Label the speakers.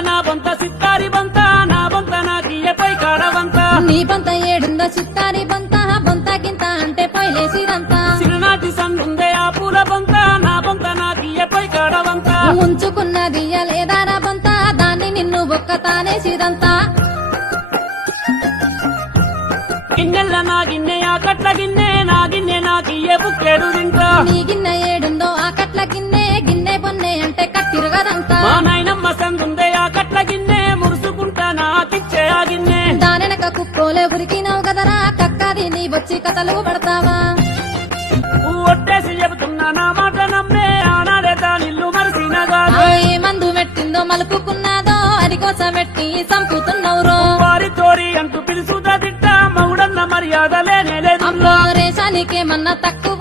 Speaker 1: నా బొంత సిత్తారి బొంత నా బొంత నాకియ్య పై కాడవంత
Speaker 2: నీ బొంత ఏడుందో చిత్తారి బొంత బొంత గింత అంటే పైలేసిదంతా
Speaker 1: చిరునాటి సందుందే ఆ పూల బొంత నా బొంత నాకియ్య పై కాడవంత
Speaker 2: ఉంచుకున్నది లేదారా బొంత దాన్ని నిన్ను ఒక్క తానేసిదంతా
Speaker 1: గిన్నెల నా గిన్నె ఆ కట్ల గిన్నె నా గిన్నె నాకియ్య బుక్కేడు తింటా
Speaker 2: నీ గిన్నె ఏడుందో ఆ కట్ల గిన్నె గిన్నె బొన్నె అంటే కట్టిరుగదంతా. కుక్కోలే ఉరికినావు కదరా కక్కది నీ వచ్చి కథలు పడతావా?
Speaker 1: ఒట్టేసి చెబుతున్నా నా మాట నమ్మే ఆనాడే దానిల్లు మరిసిన కాదు
Speaker 2: ఆ ఏ మందు పెట్టిందో మలుపుకున్నాదో అది కోసం పెట్టి చంపుతున్నావురో.
Speaker 1: వారి తోరి అంటూ పిలుసుదా తిట్ట మౌడన్న మర్యాద లేనే లేదు.
Speaker 2: రేషానికేమన్నా తక్కువ